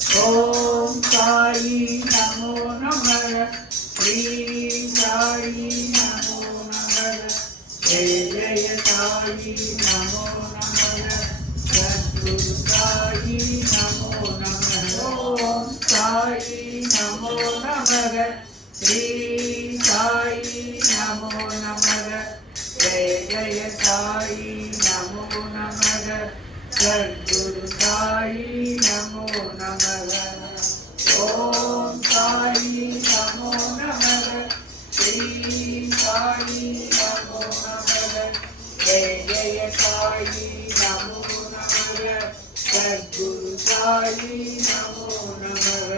ఓం సాయి నమో నమః శ్రీ సాయి నమో నమః జయ జయ సాయి నమో నమః సద్గురు సాయి నమో నమః ఓం సాయి నమో నమః శ్రీ సాయి నమో నమః జయ జయ సాయి నమో నమః సద్గురు సాయి నమో నమః ఓం సాయి నమో నమః శ్రీ సాయి నమో నమః జయ జయ సాయి నమో నమః సద్గురు సాయి నమో నమః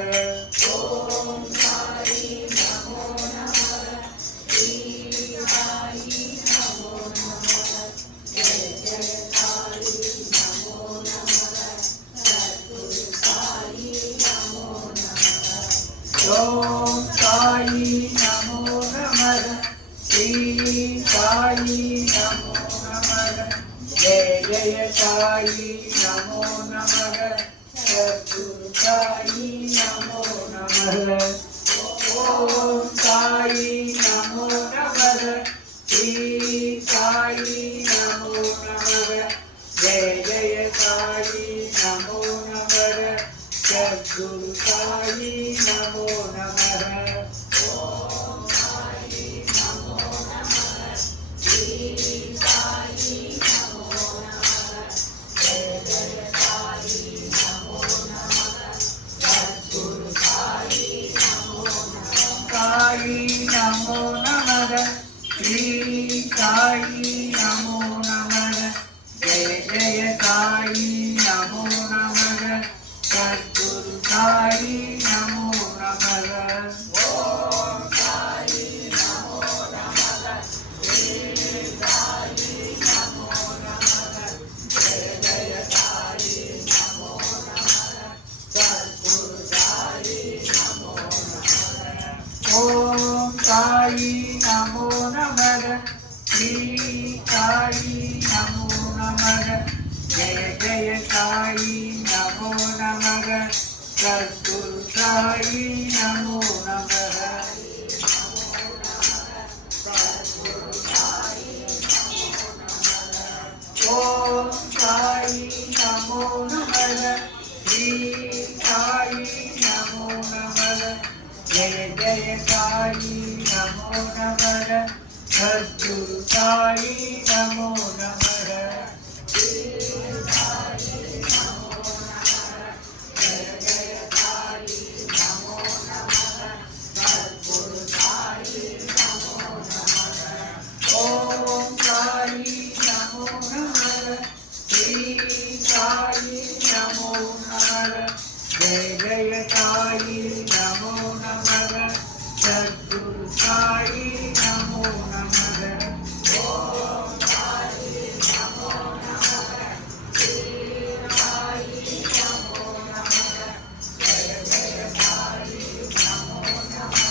ఓం సాయి నమో నమః శ్రీ సాయి నమో నమః జయ జయ సాయి నమో నమః సద్గురు సాయి నమో నమః ఓం సాయి నమో నమః శ్రీ సాయి నమో నమః జయ జయ సాయి నమో నమః సద్గురు సాయి నమో నమః ఓం సాయి నమో నమః శ్రీ సాయి నమో నమః జయ జయ సాయి నమో నమః సద్గురు సాయి నమో నమః ఓం సాయి నమో నమః శ్రీ సాయి నమో నమః జయ జయ సాయి నమో నమః సద్గురు సాయి నమో నమః సాయి నమో నమః శ్రీ సాయి నమో నమః జయ జయ సాయి నమో నమః సద్గురు సాయి నమో నమః ఓం సాయి నమో నమః శ్రీ సాయి నమో నమః జయ జయ సాయి నమో నమః సద్గురు సాయి నమో నమః ఓం సాయి నమో నమః శ్రీ సాయి నమో నమః జయ జయ సాయి నమో నమః సద్గురు సాయి నమో నమః ఓం సాయి నమో నమః శ్రీ సాయి నమో నమః జయ జయ సాయి నమో నమః సద్గురు సాయి నమో నమః ఓం సాయి నమో నమః శ్రీ సాయి నమో నమః జయ జయ సాయి నమో నమః సద్గురు సాయి నమో నమః ఓం సాయి నమో నమః శ్రీ సాయి నమో నమః జయ జయ సాయి నమో నమః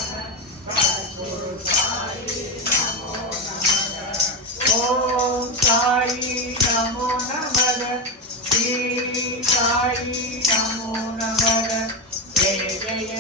సద్గురు సాయి నమో నమః ఓం సాయి నమో నమః శ్రీ సాయి నమో నమః జయ జయ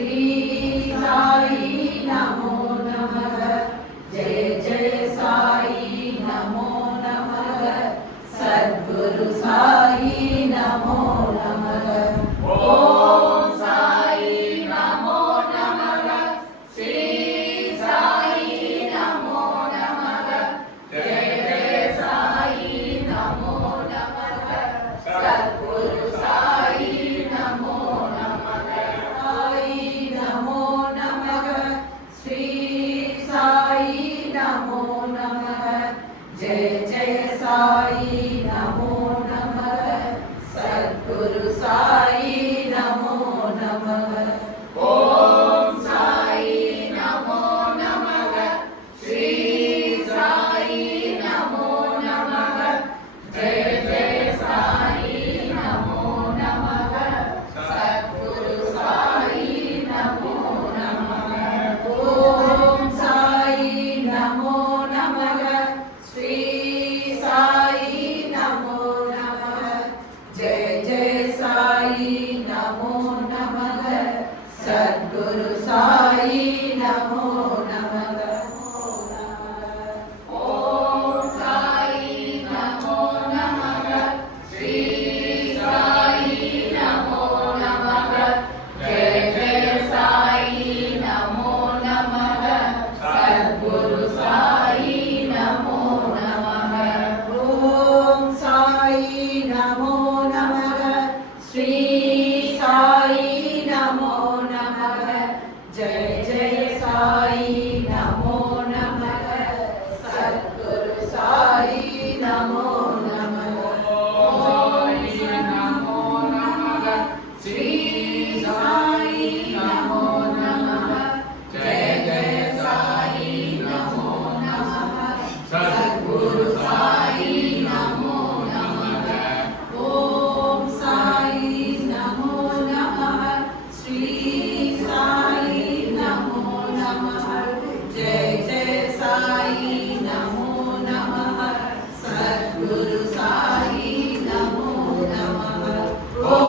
श्री